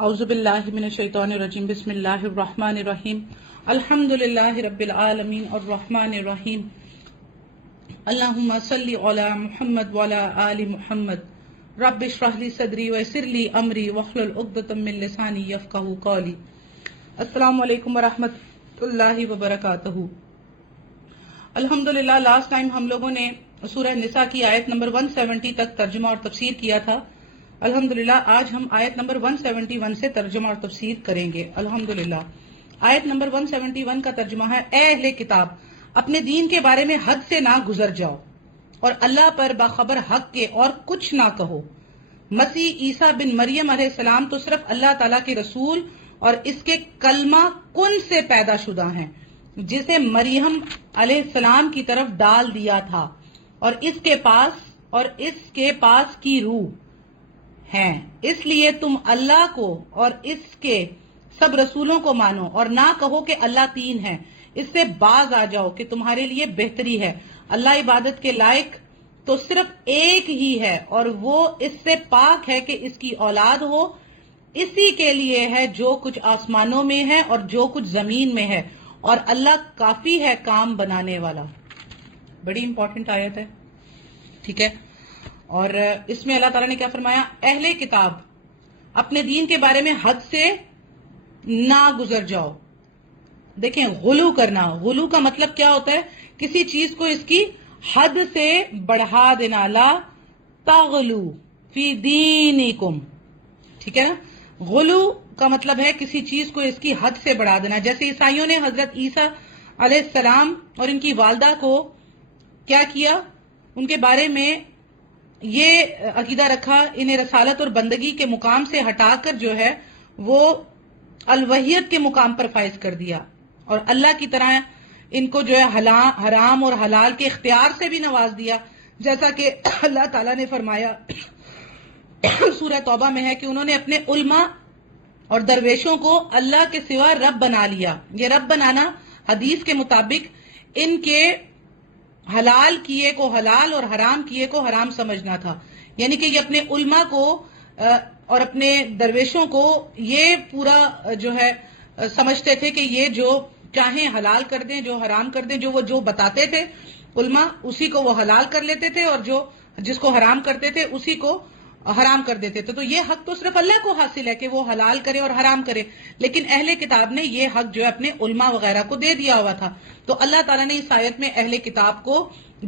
اعوذ باللہ من الشیطان الرجیم بسم اللہ الرحمن الرحیم الحمد للہ رب العالمین الرحمن الرحیم اللہم صلی علی محمد وعلی آل محمد رب اشرح لی صدری ویسر لی امری واحلل عقدۃ من لسانی یفقہوا قولی۔ السلام علیکم ورحمۃ اللہ وبرکاتہ۔ الحمدللہ لاسٹ ٹائم ہم لوگوں نے سورہ نساء کی آیت نمبر 170 تک ترجمہ اور تفسیر کیا تھا۔ الحمدللہ آج ہم آیت نمبر 171 سے ترجمہ اور تفسیر کریں گے۔ الحمدللہ آیت نمبر 171 کا ترجمہ ہے، اے اہل کتاب اپنے دین کے بارے میں حد سے نہ گزر جاؤ اور اللہ پر باخبر حق کے اور کچھ نہ کہو۔ مسیح عیسیٰ بن مریم علیہ السلام تو صرف اللہ تعالیٰ کے رسول اور اس کے کلمہ کن سے پیدا شدہ ہیں، جسے مریم علیہ السلام کی طرف ڈال دیا تھا، اور اس کے پاس کی روح ہیں۔ اس لیے تم اللہ کو اور اس کے سب رسولوں کو مانو اور نہ کہو کہ اللہ تین ہے۔ اس سے باز آ جاؤ کہ تمہارے لیے بہتری ہے۔ اللہ عبادت کے لائق تو صرف ایک ہی ہے، اور وہ اس سے پاک ہے کہ اس کی اولاد ہو۔ اسی کے لیے ہے جو کچھ آسمانوں میں ہے اور جو کچھ زمین میں ہے، اور اللہ کافی ہے کام بنانے والا۔ بڑی امپورٹنٹ آیت ہے، ٹھیک ہے۔ اور اس میں اللہ تعالیٰ نے کیا فرمایا؟ اہل کتاب اپنے دین کے بارے میں حد سے نہ گزر جاؤ۔ دیکھیں، غلو کرنا، غلو کا مطلب کیا ہوتا ہے؟ کسی چیز کو اس کی حد سے بڑھا دینا۔ لا تغلو فی دینکم، ٹھیک ہے نا۔ غلو کا مطلب ہے کسی چیز کو اس کی حد سے بڑھا دینا۔ جیسے عیسائیوں نے حضرت عیسیٰ علیہ السلام اور ان کی والدہ کو کیا کیا؟ ان کے بارے میں یہ عقیدہ رکھا، انہیں رسالت اور بندگی کے مقام سے ہٹا کر جو ہے وہ الوحیت کے مقام پر فائز کر دیا، اور اللہ کی طرح ان کو جو ہے حرام اور حلال کے اختیار سے بھی نواز دیا، جیسا کہ اللہ تعالیٰ نے فرمایا سورہ توبہ میں ہے کہ انہوں نے اپنے علماء اور درویشوں کو اللہ کے سوا رب بنا لیا۔ یہ رب بنانا حدیث کے مطابق ان کے حلال کیے کو حلال اور حرام کیے کو حرام سمجھنا تھا، یعنی کہ یہ اپنے علماء کو اور اپنے درویشوں کو یہ پورا جو ہے سمجھتے تھے کہ یہ جو چاہیں حلال کر دیں، جو حرام کر دیں، جو وہ جو بتاتے تھے علماء اسی کو وہ حلال کر لیتے تھے، اور جو جس کو حرام کرتے تھے اسی کو حرام کر دیتے تھے۔ تو یہ حق تو صرف اللہ کو حاصل ہے کہ وہ حلال کرے اور حرام کرے، لیکن اہل کتاب نے یہ حق جو ہے اپنے علماء وغیرہ کو دے دیا ہوا تھا۔ تو اللہ تعالیٰ نے اس آیت میں اہل کتاب کو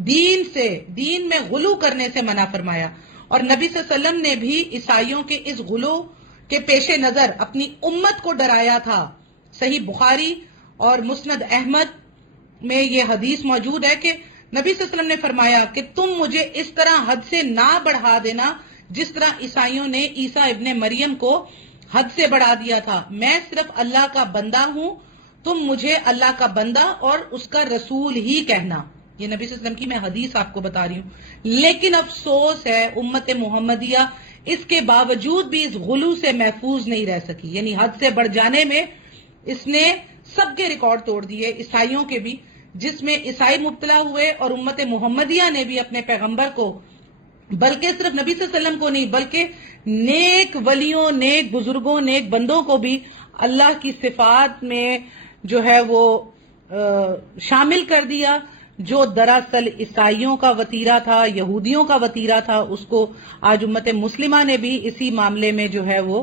دین میں غلو کرنے سے منع فرمایا، اور نبی صلی اللہ علیہ وسلم نے بھی عیسائیوں کے اس غلو کے پیش نظر اپنی امت کو ڈرایا تھا۔ صحیح بخاری اور مسند احمد میں یہ حدیث موجود ہے کہ نبی صلی اللہ علیہ وسلم نے فرمایا کہ تم مجھے اس طرح حد سے نہ بڑھا دینا جس طرح عیسائیوں نے عیسیٰ ابن مریم کو حد سے بڑھا دیا تھا۔ میں صرف اللہ کا بندہ ہوں، تم مجھے اللہ کا بندہ اور اس کا رسول ہی کہنا۔ یہ نبی صلی اللہ علیہ وسلم کی میں حدیث آپ کو بتا رہی ہوں۔ لیکن افسوس ہے امت محمدیہ اس کے باوجود بھی اس غلو سے محفوظ نہیں رہ سکی، یعنی حد سے بڑھ جانے میں اس نے سب کے ریکارڈ توڑ دیے، عیسائیوں کے بھی، جس میں عیسائی مبتلا ہوئے، اور امت محمدیہ نے بھی اپنے پیغمبر کو، بلکہ صرف نبی صلی اللہ علیہ وسلم کو نہیں بلکہ نیک ولیوں، نیک بزرگوں، نیک بندوں کو بھی اللہ کی صفات میں جو ہے وہ شامل کر دیا، جو دراصل عیسائیوں کا وتیرہ تھا، یہودیوں کا وتیرہ تھا، اس کو آج امت مسلمہ نے بھی اسی معاملے میں جو ہے وہ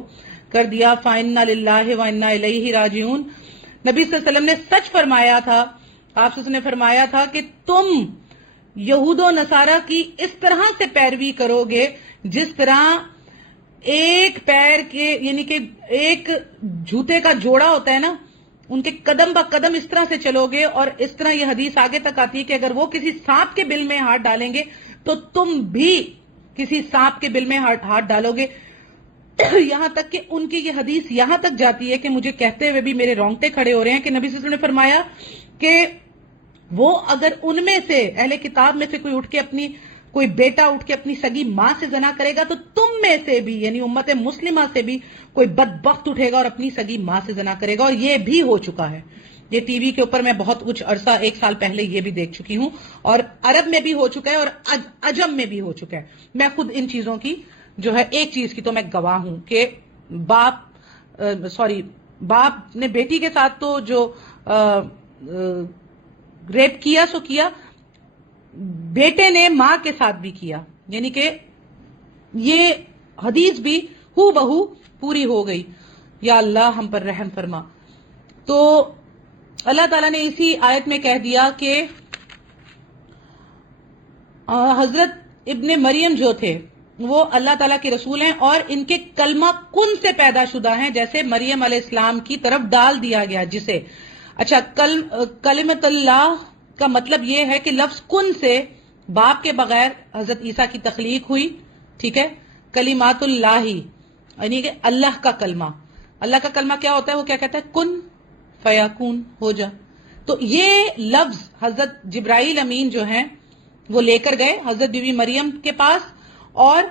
کر دیا۔ فَإِنَّا لِلَّهِ وَإِنَّا إِلَيْهِ راجعون۔ نبی صلی اللہ علیہ وسلم نے سچ فرمایا تھا، آپ صلی اللہ علیہ وسلم نے فرمایا تھا کہ تم یہود و نصارہ کی اس طرح سے پیروی کرو گے جس طرح ایک پیر کے، یعنی کہ ایک جوتے کا جوڑا ہوتا ہے نا، ان کے قدم با قدم اس طرح سے چلو گے، اور اس طرح یہ حدیث آگے تک آتی ہے کہ اگر وہ کسی سانپ کے بل میں ہاتھ ڈالیں گے تو تم بھی کسی سانپ کے بل میں ہاتھ ڈالو گے۔ یہاں تک کہ ان کی یہ حدیث یہاں تک جاتی ہے کہ مجھے کہتے ہوئے بھی میرے رونگٹے کھڑے ہو رہے ہیں کہ نبی صلی اللہ علیہ وسلم نے فرمایا کہ وہ اگر ان میں سے اہل کتاب میں سے کوئی بیٹا اٹھ کے اپنی سگی ماں سے زنا کرے گا تو تم میں سے بھی، یعنی امت مسلمہ سے بھی کوئی بدبخت اٹھے گا اور اپنی سگی ماں سے زنا کرے گا، اور یہ بھی ہو چکا ہے۔ یہ ٹی وی کے اوپر میں بہت کچھ عرصہ، 1 سال پہلے یہ بھی دیکھ چکی ہوں، اور عرب میں بھی ہو چکا ہے اور عجم میں بھی ہو چکا ہے۔ میں خود ان چیزوں کی جو ہے ایک چیز کی تو میں گواہ ہوں کہ باپ سوری باپ نے بیٹی کے ساتھ تو جو ریپ کیا سو کیا، بیٹے نے ماں کے ساتھ بھی کیا، یعنی کہ یہ حدیث بھی ہو بہو پوری ہو گئی. یا اللہ ہم پر رحم فرما. تو اللہ تعالیٰ نے اسی آیت میں کہہ دیا کہ حضرت ابن مریم جو تھے وہ اللہ تعالیٰ کے رسول ہیں اور ان کے کلمہ کن سے پیدا شدہ ہیں، جیسے مریم علیہ السلام کی طرف ڈال دیا گیا جسے. اچھا، کلمت اللہ کا مطلب یہ ہے کہ لفظ کن سے باپ کے بغیر حضرت عیسیٰ کی تخلیق ہوئی. ٹھیک ہے، کلمات اللہ یعنی کہ اللہ کا کلمہ. اللہ کا کلمہ کیا ہوتا ہے؟ وہ کیا کہتا ہے؟ کن فیکون، ہو جا. تو یہ لفظ حضرت جبرائیل امین جو ہیں وہ لے کر گئے حضرت بی بی مریم کے پاس، اور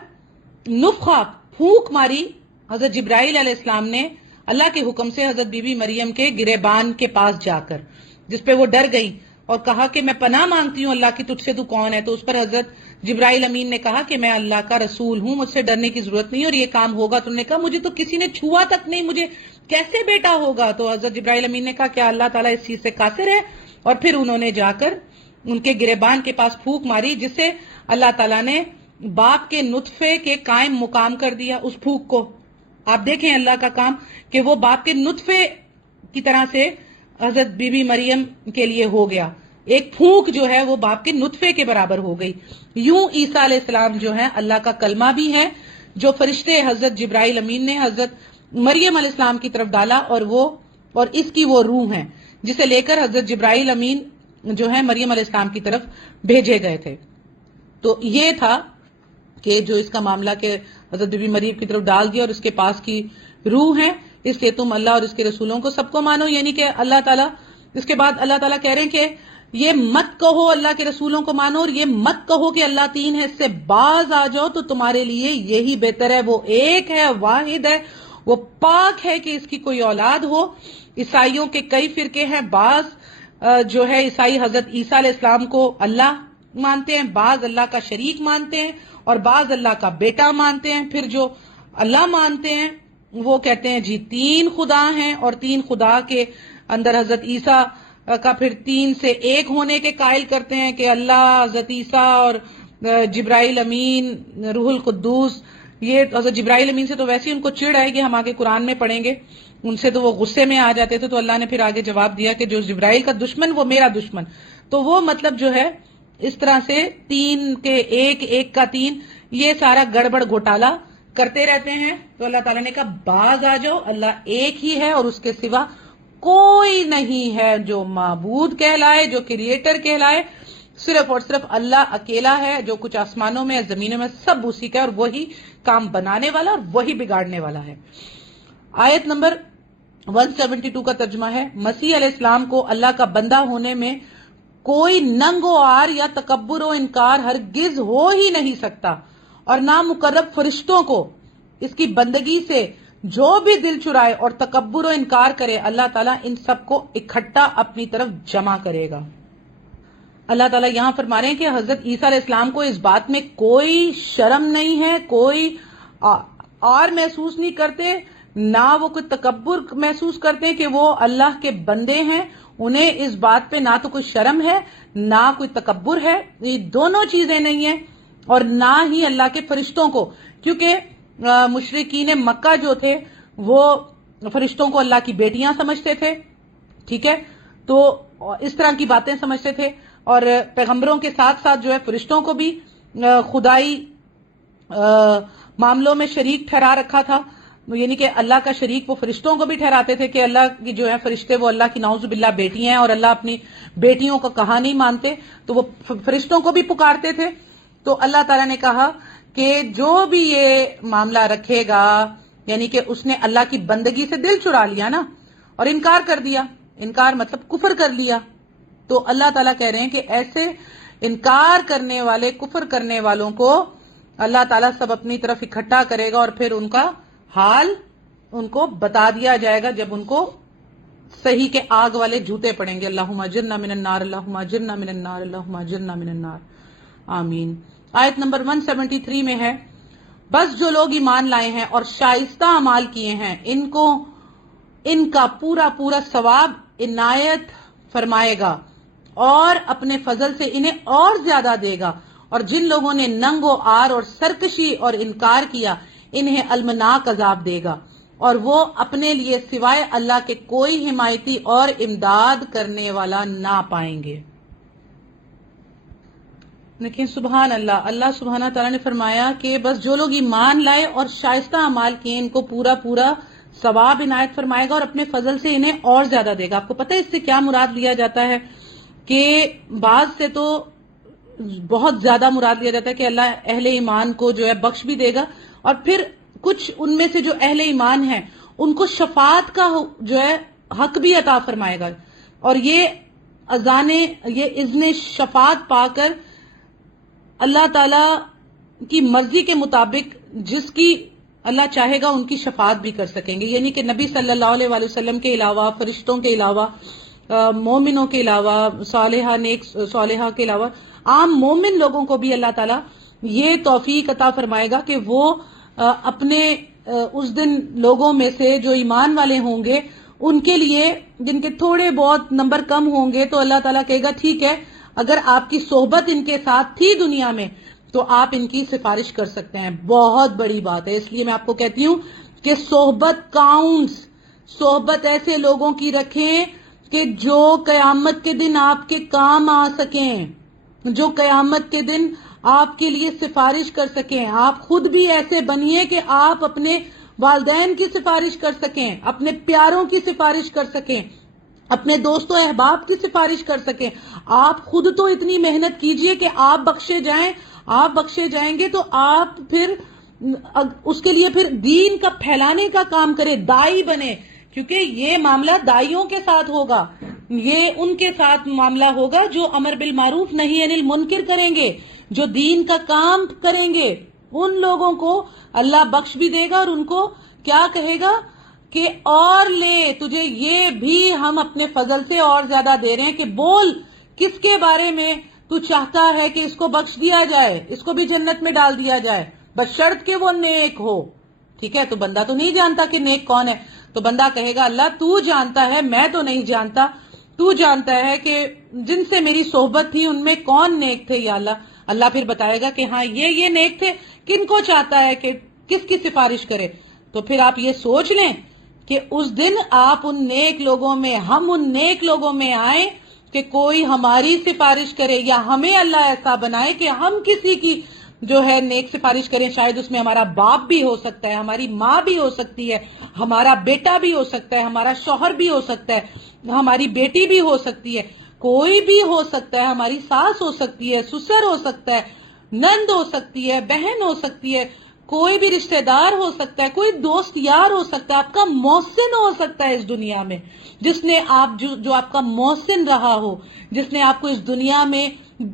نفخہ پھونک ماری حضرت جبرائیل علیہ السلام نے اللہ کے حکم سے حضرت بی بی مریم کے گریبان کے پاس جا کر، جس پہ وہ ڈر گئی اور کہا کہ میں پناہ مانگتی ہوں اللہ کی، تجھ سے تو کون ہے؟ تو اس پر حضرت جبرائیل امین نے کہا کہ میں اللہ کا رسول ہوں، مجھ سے ڈرنے کی ضرورت نہیں اور یہ کام ہوگا. تو انہوں نے کہا مجھے تو کسی نے چھوا تک نہیں، مجھے کیسے بیٹا ہوگا؟ تو حضرت جبرائیل امین نے کہا کیا اللہ تعالیٰ اس چیز سے قاصر ہے؟ اور پھر انہوں نے جا کر ان کے گریبان کے پاس پھونک ماری، جس سے اللہ تعالیٰ نے باپ کے نطفے کے قائم مقام کر دیا اس پھونک کو. آپ دیکھیں اللہ کا کام کہ وہ باپ کے نطفے کی طرح سے حضرت بی بی مریم کے لیے ہو گیا. ایک پھونک جو ہے وہ باپ کے نطفے کے برابر ہو گئی. یوں عیسیٰ علیہ السلام جو ہے اللہ کا کلمہ بھی ہے، جو فرشتے حضرت جبرائیل امین نے حضرت مریم علیہ السلام کی طرف ڈالا، اور اس کی وہ روح ہے جسے لے کر حضرت جبرائیل امین جو ہے مریم علیہ السلام کی طرف بھیجے گئے تھے. تو یہ تھا کہ جو اس کا معاملہ کہ حضرت بی بی مریم کی طرف ڈال دیا اور اس کے پاس کی روح ہے، اس لیے تم اللہ اور اس کے رسولوں کو سب کو مانو. یعنی کہ اللہ تعالیٰ، اس کے بعد اللہ تعالیٰ کہہ رہے ہیں کہ یہ مت کہو اللہ کے رسولوں کو مانو، اور یہ مت کہو کہ اللہ تین ہے، اس سے باز آ جاؤ تو تمہارے لیے یہی بہتر ہے. وہ ایک ہے، واحد ہے، وہ پاک ہے کہ اس کی کوئی اولاد ہو. عیسائیوں کے کئی فرقے ہیں، بعض جو ہے عیسائی حضرت عیسیٰ علیہ السلام کو اللہ مانتے ہیں، بعض اللہ کا شریک مانتے ہیں، اور بعض اللہ کا بیٹا مانتے ہیں. پھر جو اللہ مانتے ہیں وہ کہتے ہیں جی تین خدا ہیں، اور تین خدا کے اندر حضرت عیسیٰ کا پھر تین سے ایک ہونے کے قائل کرتے ہیں کہ اللہ، حضرت عیسیٰ اور جبرائیل امین، روح القدوس. یہ حضرت جبرائیل امین سے تو ویسے ہی ان کو چڑ ہے کہ ہم آگے قرآن میں پڑھیں گے، ان سے تو وہ غصے میں آ جاتے تھے. تو اللہ نے پھر آگے جواب دیا کہ جو جبرائیل کا دشمن وہ میرا دشمن. تو وہ مطلب جو ہے اس طرح سے تین کے ایک، ایک کا تین، یہ سارا گڑبڑ گھوٹالا کرتے رہتے ہیں. تو اللہ تعالیٰ نے کہا باز آ جاؤ، اللہ ایک ہی ہے اور اس کے سوا کوئی نہیں ہے جو معبود کہلائے، جو کریٹر کہلائے. صرف اور صرف اللہ اکیلا ہے، جو کچھ آسمانوں میں زمینوں میں سب اسی کا ہے، اور وہی کام بنانے والا اور وہی بگاڑنے والا ہے. آیت نمبر 172 کا ترجمہ ہے، مسیح علیہ السلام کو اللہ کا بندہ ہونے میں کوئی ننگ و عار یا تکبر و انکار ہرگز ہو ہی نہیں سکتا، اور نہ مقرب فرشتوں کو اس کی بندگی سے جو بھی دل چرائے اور تکبر و انکار کرے، اللہ تعالیٰ ان سب کو اکٹھا اپنی طرف جمع کرے گا. اللہ تعالیٰ یہاں فرما رہے ہیں کہ حضرت عیسیٰ علیہ السلام کو اس بات میں کوئی شرم نہیں ہے، کوئی عار محسوس نہیں کرتے، نہ وہ کوئی تکبر محسوس کرتے ہیں کہ وہ اللہ کے بندے ہیں. انہیں اس بات پہ نہ تو کوئی شرم ہے نہ کوئی تکبر ہے، یہ دونوں چیزیں نہیں ہیں. اور نہ ہی اللہ کے فرشتوں کو، کیونکہ مشرکین مکہ جو تھے وہ فرشتوں کو اللہ کی بیٹیاں سمجھتے تھے. ٹھیک ہے، تو اس طرح کی باتیں سمجھتے تھے، اور پیغمبروں کے ساتھ ساتھ جو ہے فرشتوں کو بھی خدائی معاملوں میں شریک ٹھہرا رکھا تھا. یعنی کہ اللہ کا شریک وہ فرشتوں کو بھی ٹھہراتے تھے کہ اللہ کی جو ہے فرشتے وہ اللہ کی نعوذ باللہ بیٹیاں ہیں، اور اللہ اپنی بیٹیوں کا کہا نہیں مانتے، تو وہ فرشتوں کو بھی پکارتے تھے. تو اللہ تعالیٰ نے کہا کہ جو بھی یہ معاملہ رکھے گا، یعنی کہ اس نے اللہ کی بندگی سے دل چرا لیا نا، اور انکار کر دیا، انکار مطلب کفر کر لیا، تو اللہ تعالیٰ کہہ رہے ہیں کہ ایسے انکار کرنے والے، کفر کرنے والوں کو اللہ تعالیٰ سب اپنی طرف اکٹھا کرے گا، اور پھر ان کا حال ان کو بتا دیا جائے گا جب ان کو صحیح کے آگ والے جوتے پڑیں گے. اللہم اجرنا من النار، اللہم اجرنا من النار، اللہم اجرنا من النار، آمین. آیت نمبر 173 میں ہے، بس جو لوگ ایمان لائے ہیں اور شائستہ اعمال کیے ہیں ان کو ان کا پورا پورا ثواب عنایت فرمائے گا اور اپنے فضل سے انہیں اور زیادہ دے گا، اور جن لوگوں نے ننگ و آر اور سرکشی اور انکار کیا انہیں المناک عذاب دے گا، اور وہ اپنے لیے سوائے اللہ کے کوئی حمایتی اور امداد کرنے والا نہ پائیں گے۔ لیکن سبحان اللہ، اللہ سبحانہ تعالیٰ نے فرمایا کہ بس جو لوگ ایمان لائے اور شائستہ اعمال کیے ان کو پورا پورا ثواب عنایت فرمائے گا اور اپنے فضل سے انہیں اور زیادہ دے گا۔ آپ کو پتہ ہے اس سے کیا مراد لیا جاتا ہے؟ کہ بعض سے تو بہت زیادہ مراد لیا جاتا ہے کہ اللہ اہل ایمان کو جو ہے بخش بھی دے گا، اور پھر کچھ ان میں سے جو اہل ایمان ہیں ان کو شفاعت کا جو ہے حق بھی عطا فرمائے گا، اور یہ اذن شفاعت پا کر اللہ تعالی کی مرضی کے مطابق جس کی اللہ چاہے گا ان کی شفاعت بھی کر سکیں گے۔ یعنی کہ نبی صلی اللہ علیہ وآلہ وسلم کے علاوہ، فرشتوں کے علاوہ، مومنوں کے علاوہ، صالحہ نیک صالحہ کے علاوہ عام مومن لوگوں کو بھی اللہ تعالیٰ یہ توفیق عطا فرمائے گا کہ وہ اپنے اس دن لوگوں میں سے جو ایمان والے ہوں گے ان کے لیے، جن کے تھوڑے بہت نمبر کم ہوں گے، تو اللہ تعالیٰ کہے گا ٹھیک ہے، اگر آپ کی صحبت ان کے ساتھ تھی دنیا میں تو آپ ان کی سفارش کر سکتے ہیں۔ بہت بڑی بات ہے، اس لیے میں آپ کو کہتی ہوں کہ صحبت کاؤنٹس، صحبت ایسے لوگوں کی رکھیں کہ جو قیامت کے دن آپ کے کام آ سکیں، جو قیامت کے دن آپ کے لیے سفارش کر سکیں۔ آپ خود بھی ایسے بنیے کہ آپ اپنے والدین کی سفارش کر سکیں، اپنے پیاروں کی سفارش کر سکیں، اپنے دوست و احباب کی سفارش کر سکیں۔ آپ خود تو اتنی محنت کیجئے کہ آپ بخشے جائیں، آپ بخشے جائیں گے تو آپ پھر اس کے لیے پھر دین کا پھیلانے کا کام کرے، دائی بنے، کیونکہ یہ معاملہ دائیوں کے ساتھ ہوگا، یہ ان کے ساتھ معاملہ ہوگا جو امر بالمعروف نہی عن المنکر کریں گے، جو دین کا کام کریں گے۔ ان لوگوں کو اللہ بخش بھی دے گا اور ان کو کیا کہے گا کہ اور لے، تجھے یہ بھی ہم اپنے فضل سے اور زیادہ دے رہے ہیں، کہ بول کس کے بارے میں تو چاہتا ہے کہ اس کو بخش دیا جائے، اس کو بھی جنت میں ڈال دیا جائے، بشرط کہ وہ نیک ہو۔ ٹھیک ہے، تو بندہ تو نہیں جانتا کہ نیک کون ہے، تو بندہ کہے گا اللہ تو جانتا ہے، میں تو نہیں جانتا، تو جانتا ہے کہ جن سے میری صحبت تھی ان میں کون نیک تھے یا اللہ۔ اللہ پھر بتائے گا کہ ہاں یہ نیک تھے، کن کو چاہتا ہے کہ کس کی سفارش کرے۔ تو پھر آپ یہ سوچ لیں کہ اس دن آپ ان نیک لوگوں میں، ہم ان نیک لوگوں میں آئیں کہ کوئی ہماری سفارش کرے، یا ہمیں اللہ ایسا بنائے کہ ہم کسی کی جو ہے نیک سفارش کریں۔ شاید اس میں ہمارا باپ بھی ہو سکتا ہے، ہماری ماں بھی ہو سکتی ہے، ہمارا بیٹا بھی ہو سکتا ہے، ہمارا شوہر بھی ہو سکتا ہے، ہماری بیٹی بھی ہو سکتی ہے، کوئی بھی ہو سکتا ہے، ہماری ساس ہو سکتی ہے، سسر ہو سکتا ہے، نند ہو سکتی ہے، بہن ہو سکتی ہے، کوئی بھی رشتہ دار ہو سکتا ہے، کوئی دوست یار ہو سکتا ہے، آپ کا محسن ہو سکتا ہے اس دنیا میں، جس نے آپ جو آپ کا محسن رہا ہو، جس نے آپ کو اس دنیا میں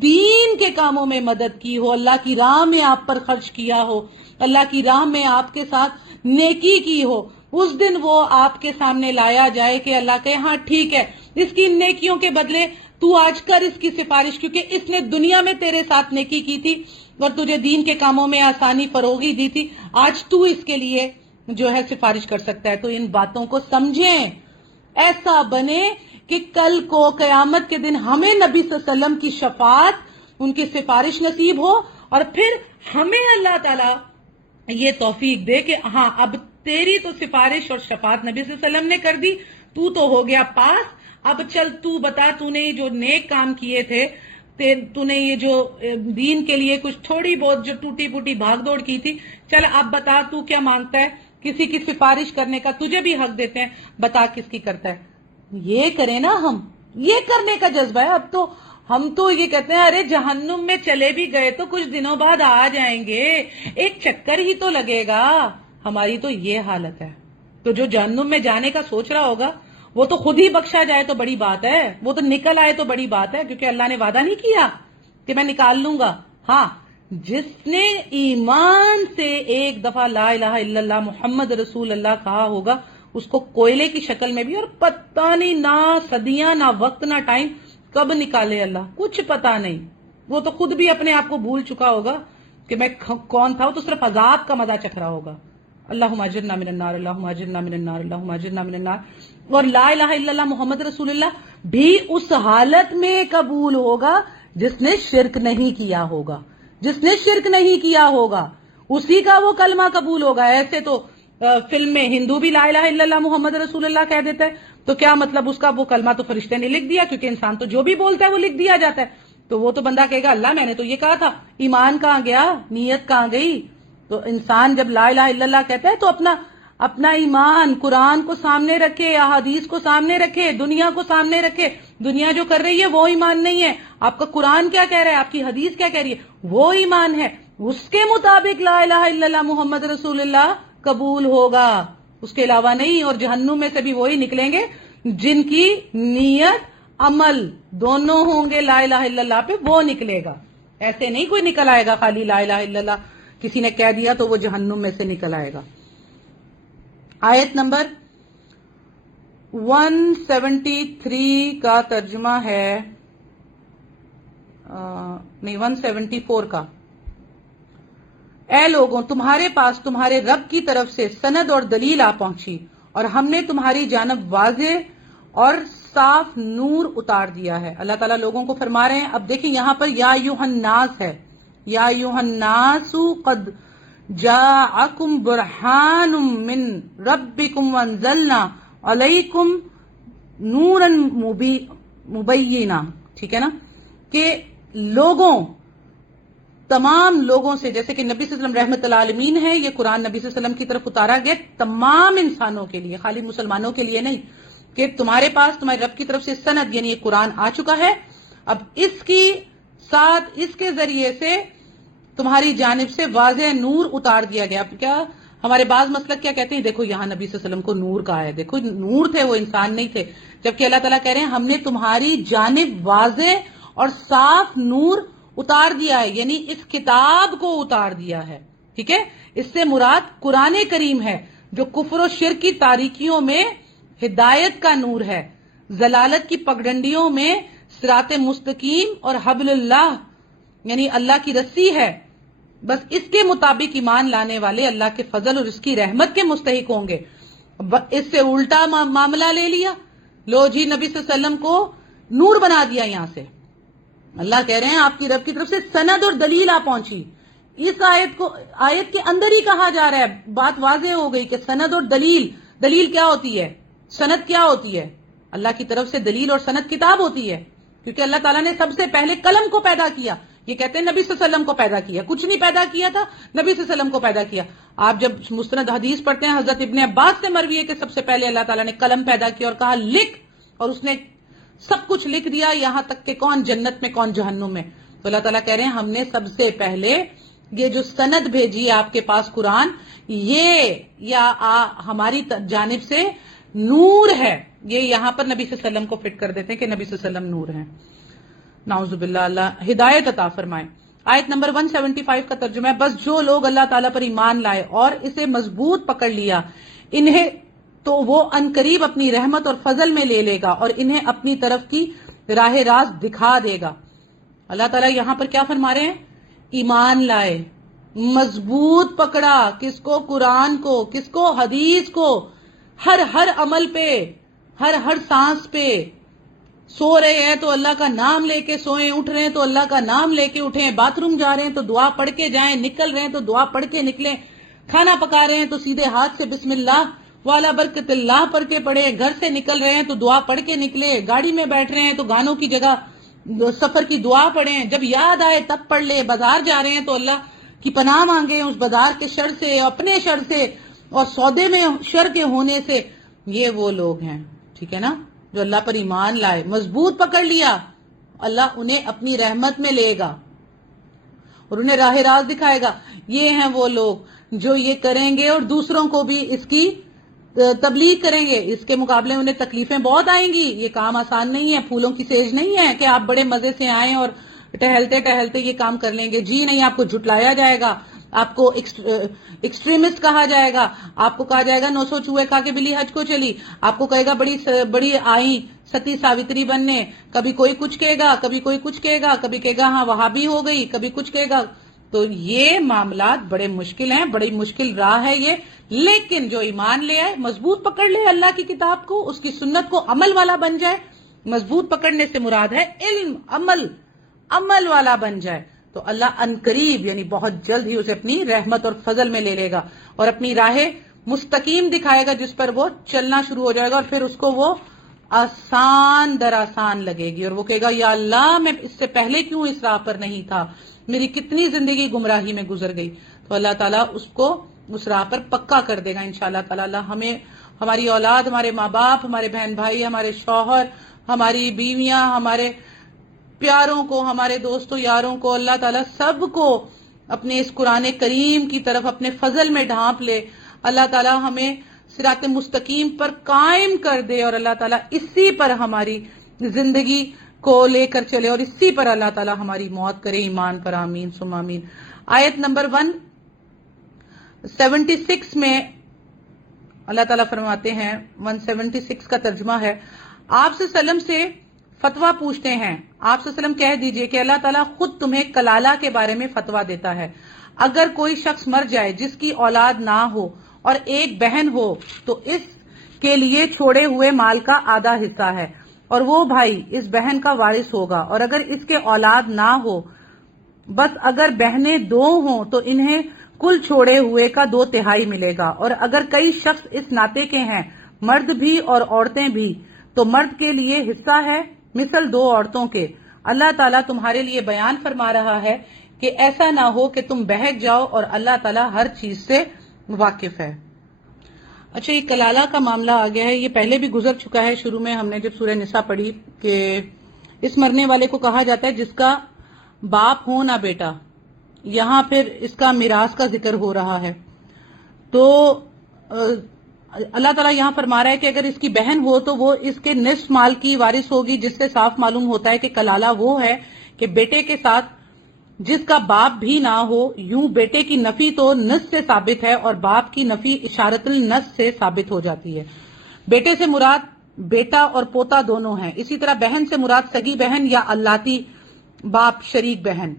دین کے کاموں میں مدد کی ہو، اللہ کی راہ میں آپ پر خرچ کیا ہو، اللہ کی راہ میں آپ کے ساتھ نیکی کی ہو۔ اس دن وہ آپ کے سامنے لایا جائے کہ اللہ کہے ہاں ٹھیک ہے، اس کی نیکیوں کے بدلے تو آج کر اس کی سفارش، کیونکہ اس نے دنیا میں تیرے ساتھ نیکی کی تھی اور تجھے دین کے کاموں میں آسانی فروغی دی تھی، آج تو اس کے لیے جو ہے سفارش کر سکتا ہے۔ تو ان باتوں کو سمجھیں، ایسا بنے کہ کل کو قیامت کے دن ہمیں نبی صلی اللہ علیہ وسلم کی شفاعت، ان کی سفارش نصیب ہو، اور پھر ہمیں اللہ تعالیٰ یہ توفیق دے کہ ہاں اب تیری تو سفارش اور شفاعت نبی صلی اللہ علیہ وسلم نے کر دی، تو ہو گیا پاس، اب چل تو بتا، تو نے جو نیک کام کیے تھے، تو نے یہ جو دین کے لیے کچھ تھوڑی بہت جو ٹوٹی پوٹی بھاگ دوڑ کی تھی، چل اب بتا تو کیا مانگتا ہے، کسی کی سفارش کرنے کا تجھے بھی حق دیتے ہیں، بتا کس کی کرتا ہے۔ یہ کریں نا، ہم یہ کرنے کا جذبہ ہے۔ اب تو ہم تو یہ کہتے ہیں ارے جہنم میں چلے بھی گئے تو کچھ دنوں بعد آ جائیں گے، ایک چکر ہی تو لگے گا، ہماری تو یہ حالت ہے۔ تو جو جہنم میں جانے کا سوچ رہا ہوگا وہ تو خود ہی بخشا جائے تو بڑی بات ہے، وہ تو نکل آئے تو بڑی بات ہے، کیونکہ اللہ نے وعدہ نہیں کیا کہ میں نکال لوں گا۔ ہاں، جس نے ایمان سے ایک دفعہ لا الہ الا اللہ محمد رسول اللہ کہا ہوگا، اس کو کوئلے کی شکل میں بھی، اور پتہ نہیں نہ صدیاں نہ وقت نہ ٹائم کب نکالے اللہ، کچھ پتہ نہیں، وہ تو خود بھی اپنے آپ کو بھول چکا ہوگا کہ میں کون تھا، وہ تو صرف عذاب کا مزہ چکھ رہا ہوگا۔ اللہم اجرنا من النار، اللہم اجرنا من النار، اللہم اجرنا من النار. اور لا الہ الا اللہ محمد رسول اللہ بھی اس حالت میں قبول ہوگا جس نے شرک نہیں کیا ہوگا. جس نے شرک نہیں کیا ہوگا اسی کا وہ کلمہ قبول ہوگا. ایسے تو فلم میں ہندو بھی لا الہ الا اللہ محمد رسول اللہ کہہ دیتا ہے، تو کیا مطلب اس کا وہ کلمہ تو فرشتے نے لکھ دیا، کیونکہ انسان تو جو بھی بولتا ہے وہ لکھ دیا جاتا ہے. تو وہ تو بندہ کہے گا اللہ میں نے تو یہ کہا تھا. ایمان کہاں گیا، نیت کہاں گئی؟ تو انسان جب لا الہ الا اللہ کہتا ہے تو اپنا ایمان قرآن کو سامنے رکھے، احادیث کو سامنے رکھے، دنیا کو سامنے رکھے. دنیا جو کر رہی ہے وہ ایمان نہیں ہے. آپ کا قرآن کیا کہہ رہا ہے، آپ کی حدیث کیا کہہ رہی ہے، وہ ایمان ہے. اس کے مطابق لا الہ الا اللہ محمد رسول اللہ قبول ہوگا، اس کے علاوہ نہیں. اور جہنم میں سے بھی وہی نکلیں گے جن کی نیت عمل دونوں ہوں گے لا الہ الا اللہ پہ، وہ نکلے گا. ایسے نہیں کوئی نکل آئے گا خالی لا الہ الا اللہ کسی نے کہہ دیا تو وہ جہنم میں سے نکل آئے گا. آیت نمبر 173 کا ترجمہ ہے، نہیں 174 کا. اے لوگوں، تمہارے پاس تمہارے رب کی طرف سے سند اور دلیل آ پہنچی اور ہم نے تمہاری جانب واضح اور صاف نور اتار دیا ہے. اللہ تعالیٰ لوگوں کو فرما رہے ہیں. اب دیکھیں یہاں پر یا ایھا الناس ہے، یا ایھا الناس قد جاءکم برہان من ربکم وانزلنا علیکم نورا مبینا. ٹھیک ہے نا، کہ لوگوں، تمام لوگوں سے، جیسے کہ نبی صلی اللہ علیہ وسلم رحمت العالمین ہے، یہ قرآن نبی صلی اللہ علیہ وسلم کی طرف اتارا گیا تمام انسانوں کے لیے، خالی مسلمانوں کے لیے نہیں، کہ تمہارے پاس تمہارے رب کی طرف سے سند یعنی یہ قرآن آ چکا ہے. اب اس کی ساتھ اس کے ذریعے سے تمہاری جانب سے واضح نور اتار دیا گیا. کیا ہمارے بعض مسلک کیا کہتے ہیں، دیکھو یہاں نبی صلی اللہ علیہ وسلم کو نور کہا ہے، دیکھو نور تھے، وہ انسان نہیں تھے. جبکہ اللہ تعالیٰ کہہ رہے ہیں ہم نے تمہاری جانب واضح اور صاف نور اتار دیا ہے، یعنی اس کتاب کو اتار دیا ہے. ٹھیک ہے، اس سے مراد قرآن کریم ہے جو کفر و شرک کی تاریکیوں میں ہدایت کا نور ہے، ضلالت کی پگڈنڈیوں میں صراط مستقیم اور حبل اللہ یعنی اللہ کی رسی ہے. بس اس کے مطابق ایمان لانے والے اللہ کے فضل اور اس کی رحمت کے مستحق ہوں گے. اس سے الٹا معاملہ لے لیا، لو جی نبی صلی اللہ علیہ وسلم کو نور بنا دیا. یہاں سے اللہ کہہ رہے ہیں آپ کی رب کی طرف سے سند اور دلیل آ پہنچی. اس آیت کے اندر ہی کہا جا رہا ہے، بات واضح ہو گئی کہ سند اور دلیل کیا ہوتی ہے، سند کیا ہوتی ہے. اللہ کی طرف سے دلیل اور سند کتاب ہوتی ہے، کیونکہ اللہ تعالیٰ نے سب سے پہلے قلم کو پیدا کیا. یہ کہتے ہیں نبی صلی اللہ علیہ وسلم کو پیدا کیا، کچھ نہیں پیدا کیا تھا، نبی صلی اللہ علیہ وسلم کو پیدا کیا. آپ جب مستند حدیث پڑھتے ہیں حضرت ابن عباس سے مروی ہے کہ سب سے پہلے اللہ تعالیٰ نے قلم پیدا کیا اور کہا لکھ، اور اس نے سب کچھ لکھ دیا، یہاں تک کہ کون جنت میں کون جہنم میں. تو اللہ تعالیٰ کہہ رہے ہیں ہم نے سب سے پہلے یہ جو سند بھیجی ہے آپ کے پاس قرآن، یہ ہماری جانب سے نور ہے. یہ یہاں پر نبی صلی اللہ علیہ وسلم کو فٹ کر دیتے ہیں کہ نبی صلی اللہ علیہ وسلم نور ہیں. نعوذ باللہ، اللہ ہدایت عطا فرمائے. آیت نمبر 175 کا ترجمہ ہے، بس جو لوگ اللہ تعالیٰ پر ایمان لائے اور اسے مضبوط پکڑ لیا انہیں تو وہ عنقریب اپنی رحمت اور فضل میں لے لے گا اور انہیں اپنی طرف کی راہ راست دکھا دے گا. اللہ تعالیٰ یہاں پر کیا فرما رہے ہیں، ایمان لائے، مضبوط پکڑا، کس کو، قرآن کو، کس کو، حدیث کو، ہر عمل پہ، ہر سانس پہ. سو رہے ہیں تو اللہ کا نام لے کے سوئیں، اٹھ رہے ہیں تو اللہ کا نام لے کے اٹھیں، باتھ روم جا رہے ہیں تو دعا پڑھ کے جائیں، نکل رہے ہیں تو دعا پڑھ کے نکلیں، کھانا پکا رہے ہیں تو سیدھے ہاتھ سے بسم اللہ والا برکت اللہ پڑھ کے پڑھیں، گھر سے نکل رہے ہیں تو دعا پڑھ کے نکلے، گاڑی میں بیٹھ رہے ہیں تو گانوں کی جگہ سفر کی دعا پڑھیں، جب یاد آئے تب پڑھ لے، بازار جا رہے ہیں تو اللہ کی پناہ مانگیں اس بازار کے شر سے، اپنے شر سے اور سودے میں شر کے ہونے سے. یہ وہ لوگ ہیں، ٹھیک ہے نا، جو اللہ پر ایمان لائے، مضبوط پکڑ لیا، اللہ انہیں اپنی رحمت میں لے گا اور انہیں راہ راست دکھائے گا. یہ ہیں وہ لوگ جو یہ کریں گے اور دوسروں کو بھی اس کی تبلیغ کریں گے. اس کے مقابلے میں انہیں تکلیفیں بہت آئیں گی، یہ کام آسان نہیں ہے، پھولوں کی سیج نہیں ہے کہ آپ بڑے مزے سے آئیں اور ٹہلتے ٹہلتے یہ کام کر لیں گے. جی نہیں، آپ کو جھٹلایا جائے گا، آپ کو ایکسٹریمسٹ کہا جائے گا، آپ کو کہا جائے گا 900 چوہے کھا کے بلی حج کو چلی، آپ کو کہے گا بڑی آئیں ستی ساوتری بننے، کبھی کوئی کچھ کہے گا، کبھی کوئی کچھ کہے گا، کبھی کہے گا ہاں وہابی ہو گئی، کبھی کچھ کہے گا. تو یہ معاملات بڑے مشکل ہیں، بڑی مشکل راہ ہے یہ، لیکن جو ایمان لے آئے، مضبوط پکڑ لے اللہ کی کتاب کو، اس کی سنت کو، عمل والا بن جائے، مضبوط پکڑنے سے مراد ہے علم، عمل والا بن جائے، تو اللہ عنقریب یعنی بہت جلد ہی اسے اپنی رحمت اور فضل میں لے لے گا اور اپنی راہ مستقیم دکھائے گا جس پر وہ چلنا شروع ہو جائے گا، اور پھر اس کو وہ آسان در آسان لگے گی، اور وہ کہے گا یا اللہ میں اس سے پہلے کیوں اس راہ پر نہیں تھا، میری کتنی زندگی گمراہی میں گزر گئی. تو اللہ تعالیٰ اس کو اس راہ پر پکا کر دے گا انشاءاللہ تعالی. اللہ ہمیں، ہماری اولاد، ہمارے ماں باپ، ہمارے بہن بھائی، ہمارے شوہر، ہماری بیویاں، ہمارے پیاروں کو، ہمارے دوستوں یاروں کو، اللہ تعالیٰ سب کو اپنے اس قرآن کریم کی طرف اپنے فضل میں ڈھانپ لے. اللہ تعالیٰ ہمیں صراط مستقیم پر قائم کر دے، اور اللہ تعالیٰ اسی پر ہماری زندگی کو لے کر چلے، اور اسی پر اللہ تعالیٰ ہماری موت کرے ایمان پر. آمین ثم آمین. آیت نمبر 176 میں اللہ تعالیٰ فرماتے ہیں، 176 کا ترجمہ ہے، آپ صلی اللہ علیہ وسلم سے فتویٰ پوچھتے ہیں، آپ صلی اللہ علیہ وسلم کہہ دیجئے کہ اللہ تعالیٰ خود تمہیں کلالہ کے بارے میں فتویٰ دیتا ہے. اگر کوئی شخص مر جائے جس کی اولاد نہ ہو اور ایک بہن ہو تو اس کے لیے چھوڑے ہوئے مال کا آدھا حصہ ہے، اور وہ بھائی اس بہن کا وارث ہوگا. اور اگر اس کے اولاد نہ ہو، بس اگر بہنیں 2 ہوں تو انہیں کل چھوڑے ہوئے کا 2/3 ملے گا. اور اگر کئی شخص اس ناطے کے ہیں، مرد بھی اور عورتیں بھی، تو مرد کے لیے حصہ ہے مثل 2 عورتوں کے. اللہ تعالیٰ تمہارے لیے بیان فرما رہا ہے کہ ایسا نہ ہو کہ تم بہک جاؤ، اور اللہ تعالیٰ ہر چیز سے واقف ہے. اچھا، یہ کلالہ کا معاملہ آ گیا ہے، یہ پہلے بھی گزر چکا ہے. شروع میں ہم نے جب سورہ نساء پڑھی کہ اس مرنے والے کو کہا جاتا ہے جس کا باپ ہو نہ بیٹا. یہاں پھر اس کا میراث کا ذکر ہو رہا ہے. تو اللہ تعالیٰ یہاں فرما رہا ہے کہ اگر اس کی بہن ہو تو وہ اس کے نصف مال کی وارث ہوگی، جس سے صاف معلوم ہوتا ہے کہ کلالہ وہ ہے کہ بیٹے کے ساتھ جس کا باپ بھی نہ ہو. یوں بیٹے کی نفی تو نصف سے ثابت ہے اور باپ کی نفی اشارت النصف سے ثابت ہو جاتی ہے. بیٹے سے مراد بیٹا اور پوتا دونوں ہیں. اسی طرح بہن سے مراد سگی بہن یا اللاتی باپ شریک بہن.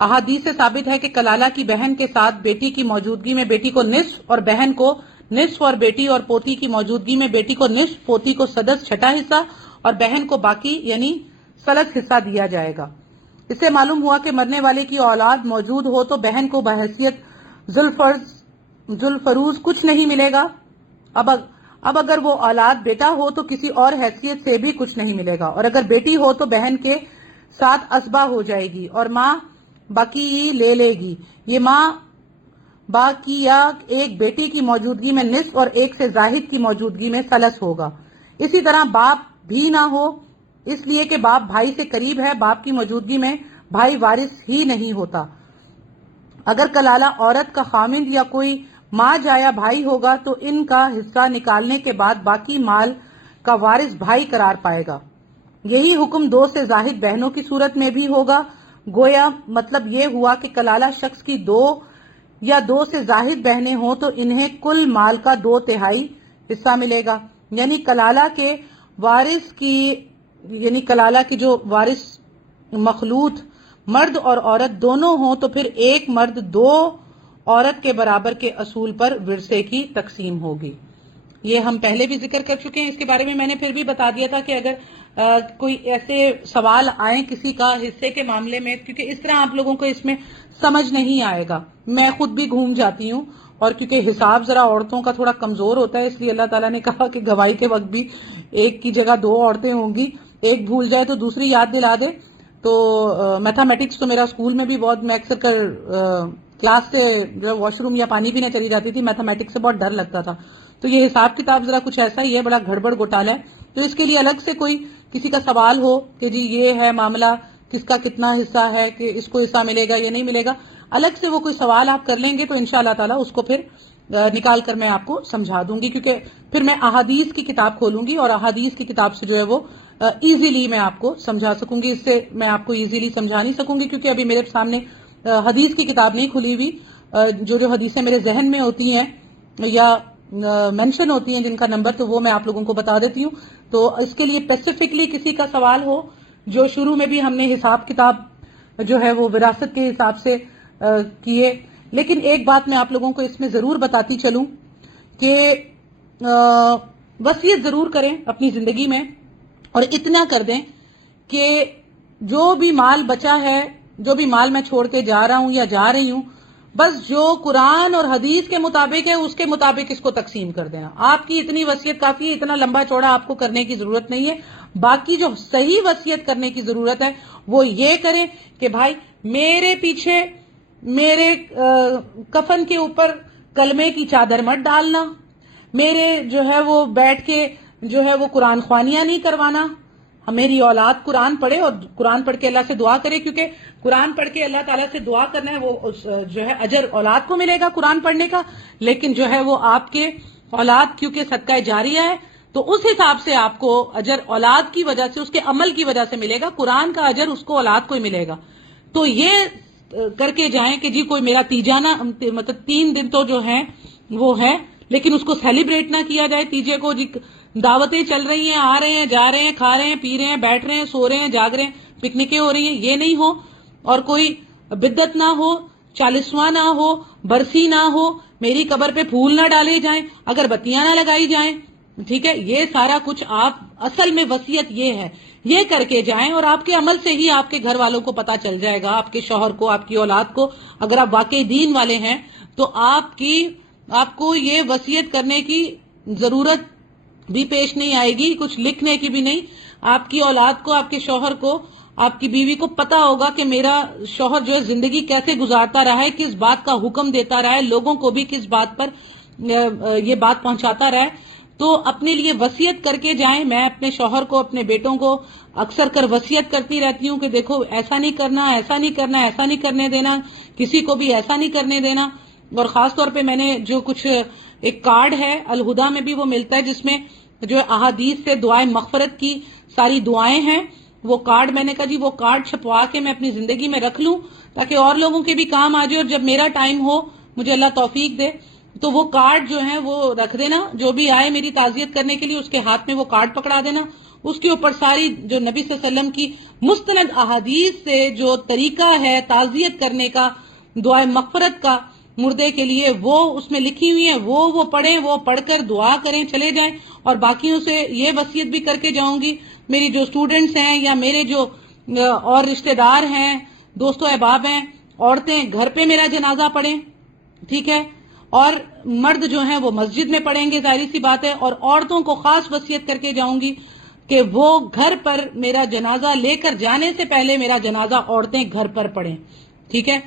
احادیث سے ثابت ہے کہ کلالہ کی بہن کے ساتھ بیٹی کی موجودگی میں بیٹی کو نصف اور بہن کو نصف، اور بیٹی اور پوتی کی موجودگی میں بیٹی کو نصف، پوتی کو سدس 6واں حصہ اور بہن کو باقی یعنی ثلث حصہ دیا جائے گا. اس سے معلوم ہوا کہ مرنے والے کی اولاد موجود ہو تو بہن کو بحیثیت ذوالفروض کچھ نہیں ملے گا. اب اگر وہ اولاد بیٹا ہو تو کسی اور حیثیت سے بھی کچھ نہیں ملے گا. اور اگر بیٹی ہو تو بہن کے ساتھ اسبہ ہو جائے گی اور ماں باقی لے لے گی. یہ ماں باقی یا ایک بیٹی کی موجودگی میں نصف اور ایک سے زائد کی موجودگی میں ثلث ہوگا. اسی طرح باپ بھی نہ ہو، اس لیے کہ باپ بھائی سے قریب ہے. باپ کی موجودگی میں بھائی وارث ہی نہیں ہوتا. اگر کلالہ عورت کا خامند یا کوئی ماں جایا بھائی ہوگا تو ان کا حصہ نکالنے کے بعد باقی مال کا وارث بھائی قرار پائے گا. یہی حکم 2 سے زائد بہنوں کی صورت میں بھی ہوگا. گویا مطلب یہ ہوا کہ کلالہ شخص کی 2 یا 2 سے زائد بہنیں ہوں تو انہیں کل مال کا 2/3 حصہ ملے گا. یعنی کلالہ کے وارث کی یعنی کلالہ کی جو وارث مخلوط مرد اور عورت دونوں ہوں تو پھر ایک مرد 2 عورت کے برابر کے اصول پر ورثے کی تقسیم ہوگی. یہ ہم پہلے بھی ذکر کر چکے ہیں. اس کے بارے میں نے پھر بھی بتا دیا تھا کہ اگر کوئی ایسے سوال آئیں کسی کا حصے کے معاملے میں، کیونکہ اس طرح آپ لوگوں کو اس میں سمجھ نہیں آئے گا. میں خود بھی گھوم جاتی ہوں، اور کیونکہ حساب ذرا عورتوں کا تھوڑا کمزور ہوتا ہے، اس لیے اللہ تعالیٰ نے کہا کہ گواہی کے وقت بھی ایک کی جگہ 2 عورتیں ہوں گی، ایک بھول جائے تو دوسری یاد دلا دے. تو میتھمیٹکس تو میرا اسکول میں بھی بہت، میں اکثر کلاس سے جو واش روم یا پانی پینے چلی جاتی تھی، میتھمیٹکس سے بہت ڈر لگتا تھا. تو یہ حساب کتاب ذرا کچھ ایسا ہی ہے، بڑا گھڑبڑ گھوٹالہ ہے. تو اس کے لیے الگ سے کوئی کسی کا سوال ہو کہ جی یہ ہے معاملہ، کس کا کتنا حصہ ہے، کہ اس کو حصہ ملے گا یا نہیں ملے گا، الگ سے وہ کوئی سوال آپ کر لیں گے تو انشاءاللہ تعالیٰ اس کو پھر نکال کر میں آپ کو سمجھا دوں گی. کیونکہ پھر میں احادیث کی کتاب کھولوں گی اور احادیث کی کتاب سے جو ہے وہ ایزیلی میں آپ کو سمجھا سکوں گی. اس سے میں آپ کو ایزیلی سمجھا نہیں سکوں گی کیونکہ ابھی میرے سامنے حدیث کی کتاب نہیں کھلی ہوئی. جو حدیثیں میرے ذہن میں ہوتی ہیں یا مینشن ہوتی ہیں جن کا نمبر، تو وہ میں آپ لوگوں کو بتا دیتی ہوں. تو اس کے لیے اسپیسیفکلی کسی کا سوال ہو، جو شروع میں بھی ہم نے حساب کتاب جو ہے وہ وراثت کے حساب سے کیے، لیکن ایک بات میں آپ لوگوں کو اس میں ضرور بتاتی چلوں کہ وصیت ضرور کریں اپنی زندگی میں، اور اتنا کر دیں کہ جو بھی مال بچا ہے، جو بھی مال میں چھوڑ کے جا رہا ہوں یا جا رہی ہوں، بس جو قرآن اور حدیث کے مطابق ہے اس کے مطابق اس کو تقسیم کر دینا. آپ کی اتنی وصیت کافی ہے، اتنا لمبا چوڑا آپ کو کرنے کی ضرورت نہیں ہے. باقی جو صحیح وصیت کرنے کی ضرورت ہے وہ یہ کریں کہ بھائی میرے پیچھے میرے کفن کے اوپر کلمے کی چادر مت ڈالنا، میرے جو ہے وہ بیٹھ کے جو ہے وہ قرآن خوانیاں نہیں کروانا. میری اولاد قرآن پڑھے اور قرآن پڑھ کے اللہ سے دعا کرے، کیونکہ قرآن پڑھ کے اللہ تعالیٰ سے دعا کرنا ہے، وہ جو ہے اجر اولاد کو ملے گا قرآن پڑھنے کا، لیکن جو ہے وہ آپ کے اولاد کیونکہ صدقہ جاریہ ہے تو اس حساب سے آپ کو اجر اولاد کی وجہ سے، اس کے عمل کی وجہ سے ملے گا. قرآن کا اجر اس کو اولاد کو ہی ملے گا. تو یہ کر کے جائیں کہ جی کوئی میرا تیجانہ مطلب 3 دن تو جو ہے وہ ہے، لیکن اس کو سیلیبریٹ نہ کیا جائے. تیجے کو جی دعوتیں چل رہی ہیں، آ رہے ہیں، جا رہے ہیں، کھا رہے ہیں، پی رہے ہیں، بیٹھ رہے ہیں، سو رہے ہیں، جاگ رہے ہیں، پکنکیں ہو رہی ہیں، یہ نہیں ہو. اور کوئی بدعت نہ ہو، 40واں نہ ہو، برسی نہ ہو، میری قبر پہ پھول نہ ڈالے جائیں، اگر بتیاں نہ لگائی جائیں. ٹھیک ہے، یہ سارا کچھ آپ اصل میں وصیت یہ ہے، یہ کر کے جائیں. اور آپ کے عمل سے ہی آپ کے گھر والوں کو پتا چل جائے گا، آپ کے شوہر کو، آپ کی اولاد کو. اگر آپ واقعی دین والے ہیں تو آپ کو یہ وصیت کرنے کی ضرورت بھی پیش نہیں آئے گی، کچھ لکھنے کی بھی نہیں. آپ کی اولاد کو، آپ کے شوہر کو، آپ کی بیوی کو پتا ہوگا کہ میرا شوہر جو ہے زندگی کیسے گزارتا رہا ہے، کس بات کا حکم دیتا رہا ہے، لوگوں کو بھی کس بات پر یہ بات پہنچاتا رہا ہے. تو اپنے لیے وصیت کر کے جائیں. میں اپنے شوہر کو، اپنے بیٹوں کو اکثر کر وصیت کرتی رہتی ہوں کہ دیکھو ایسا نہیں کرنا، ایسا نہیں کرنا، ایسا نہیں کرنے دینا، کسی کو بھی ایسا نہیں کرنے دینا. اور خاص طور پہ میں نے جو کچھ ایک کارڈ ہے الہدا میں بھی وہ ملتا ہے، جس میں جو احادیث سے دعائیں مغفرت کی ساری دعائیں ہیں. وہ کارڈ میں نے کہا جی وہ کارڈ چھپوا کے میں اپنی زندگی میں رکھ لوں تاکہ اور لوگوں کے بھی کام آ جائے، اور جب میرا ٹائم ہو، مجھے اللہ توفیق دے، تو وہ کارڈ جو ہے وہ رکھ دینا. جو بھی آئے میری تعزیت کرنے کے لیے اس کے ہاتھ میں وہ کارڈ پکڑا دینا. اس کے اوپر ساری جو نبی صلی اللہ علیہ وسلم کی مستند احادیث سے جو طریقہ ہے تعزیت کرنے کا، دعائیں مغفرت کا مردے کے لیے، وہ اس میں لکھی ہوئی ہیں، وہ پڑھیں، وہ پڑھ کر دعا کریں، چلے جائیں. اور باقیوں سے یہ وصیت بھی کر کے جاؤں گی، میری جو اسٹوڈنٹس ہیں یا میرے جو اور رشتہ دار ہیں، دوست و احباب ہیں، عورتیں گھر پہ میرا جنازہ پڑھیں. ٹھیک ہے، اور مرد جو ہیں وہ مسجد میں پڑھیں گے، ظاہری سی بات ہے. اور عورتوں کو خاص وصیت کر کے جاؤں گی کہ وہ گھر پر میرا جنازہ لے کر جانے سے پہلے میرا جنازہ عورتیں گھر پر پڑھیں. ٹھیک ہے،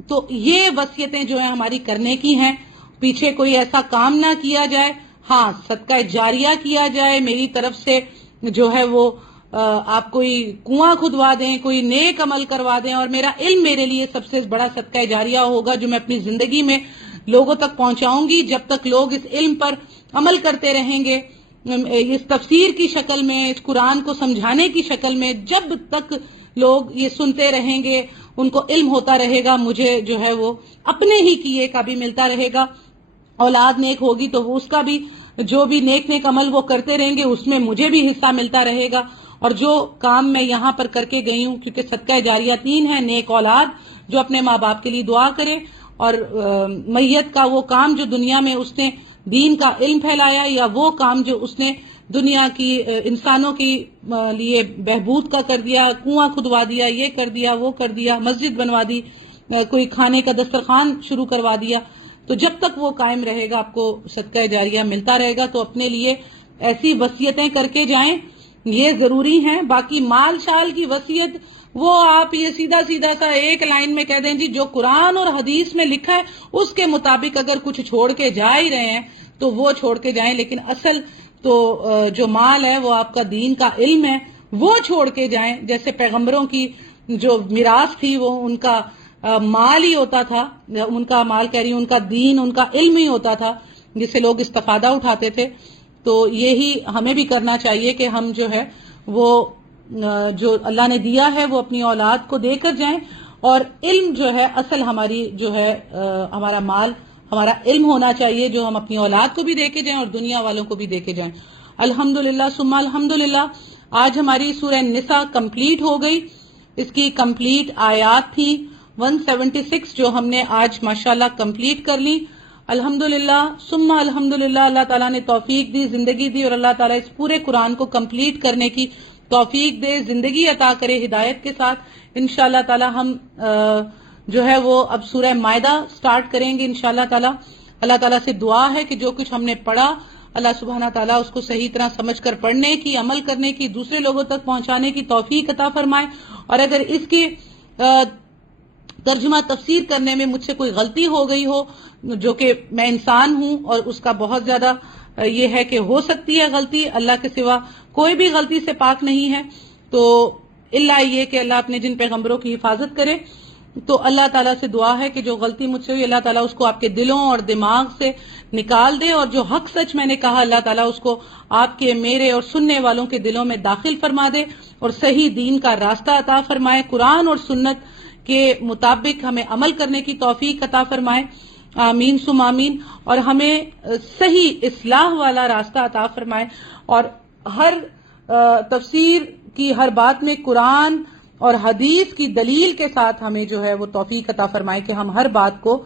تو یہ وصیتیں جو ہیں ہماری کرنے کی ہیں. پیچھے کوئی ایسا کام نہ کیا جائے. ہاں صدقہ جاریہ کیا جائے میری طرف سے، جو ہے وہ آپ کوئی کنواں کھدوا دیں، کوئی نیک عمل کروا دیں. اور میرا علم میرے لیے سب سے بڑا صدقہ جاریہ ہوگا جو میں اپنی زندگی میں لوگوں تک پہنچاؤں گی. جب تک لوگ اس علم پر عمل کرتے رہیں گے، اس تفسیر کی شکل میں، اس قرآن کو سمجھانے کی شکل میں، جب تک لوگ یہ سنتے رہیں گے، ان کو علم ہوتا رہے گا، مجھے جو ہے وہ اپنے ہی کیے کا بھی ملتا رہے گا. اولاد نیک ہوگی تو وہ اس کا بھی، جو بھی نیک عمل وہ کرتے رہیں گے اس میں مجھے بھی حصہ ملتا رہے گا. اور جو کام میں یہاں پر کر کے گئی ہوں، کیونکہ صدقہ جاریہ 3 ہے: نیک اولاد جو اپنے ماں باپ کے لیے دعا کرے، اور میت کا وہ کام جو دنیا میں اس نے دین کا علم پھیلایا، یا وہ کام جو اس نے دنیا کی انسانوں کے لیے بہبود کا کر دیا، کنواں کھدوا دیا، یہ کر دیا، وہ کر دیا، مسجد بنوا دی، کوئی کھانے کا دسترخوان شروع کروا دیا. تو جب تک وہ قائم رہے گا آپ کو صدقہ جاریہ ملتا رہے گا. تو اپنے لیے ایسی وصیتیں کر کے جائیں، یہ ضروری ہیں. باقی مال شال کی وصیت وہ آپ یہ سیدھا سا ایک لائن میں کہہ دیں جی جو قرآن اور حدیث میں لکھا ہے اس کے مطابق اگر کچھ چھوڑ کے جا ہی رہے ہیں تو وہ چھوڑ کے جائیں. لیکن اصل تو جو مال ہے وہ آپ کا دین کا علم ہے، وہ چھوڑ کے جائیں. جیسے پیغمبروں کی جو میراث تھی وہ ان کا مال ہی ہوتا تھا، ان کا مال کہہ رہی ہوں، ان کا دین، ان کا علم ہی ہوتا تھا جس سے لوگ استفادہ اٹھاتے تھے. تو یہی ہمیں بھی کرنا چاہیے کہ ہم جو ہے وہ جو اللہ نے دیا ہے وہ اپنی اولاد کو دے کر جائیں. اور علم جو ہے اصل ہماری جو ہے ہمارا مال، ہمارا علم ہونا چاہیے جو ہم اپنی اولاد کو بھی دے کے جائیں اور دنیا والوں کو بھی دے کے جائیں. الحمدللہ ثم الحمدللہ. آج ہماری سورہ نساء کمپلیٹ ہو گئی. اس کی کمپلیٹ آیات تھی 176 جو ہم نے آج ماشاءاللہ کمپلیٹ کر لی. الحمدللہ ثم الحمدللہ اللہ تعالیٰ نے توفیق دی، زندگی دی، اور اللہ تعالیٰ اس پورے قرآن کو کمپلیٹ کرنے کی توفیق دے، زندگی عطا کرے ہدایت کے ساتھ. انشاءاللہ تعالیٰ ہم جو ہے وہ اب سورہ مائدہ سٹارٹ کریں گے انشاءاللہ تعالیٰ. اللہ تعالیٰ سے دعا ہے کہ جو کچھ ہم نے پڑھا اللہ سبحانہ تعالیٰ اس کو صحیح طرح سمجھ کر پڑھنے کی، عمل کرنے کی، دوسرے لوگوں تک پہنچانے کی توفیق عطا فرمائے. اور اگر اس کی ترجمہ تفسیر کرنے میں مجھ سے کوئی غلطی ہو گئی ہو، جو کہ میں انسان ہوں اور اس کا بہت زیادہ یہ ہے کہ ہو سکتی ہے غلطی، اللہ کے سوا کوئی بھی غلطی سے پاک نہیں ہے، تو الا یہ کہ اللہ اپنے جن پیغمبروں کی حفاظت کرے. تو اللہ تعالیٰ سے دعا ہے کہ جو غلطی مجھ سے ہوئی اللہ تعالیٰ اس کو آپ کے دلوں اور دماغ سے نکال دے، اور جو حق سچ میں نے کہا اللہ تعالیٰ اس کو آپ کے، میرے اور سننے والوں کے دلوں میں داخل فرما دے، اور صحیح دین کا راستہ عطا فرمائے، قرآن اور سنت کے مطابق ہمیں عمل کرنے کی توفیق عطا فرمائے. آمین ثم آمین. اور ہمیں صحیح اصلاح والا راستہ عطا فرمائے، اور ہر تفسیر کی ہر بات میں قرآن اور حدیث کی دلیل کے ساتھ ہمیں جو ہے وہ توفیق عطا فرمائے کہ ہم ہر بات کو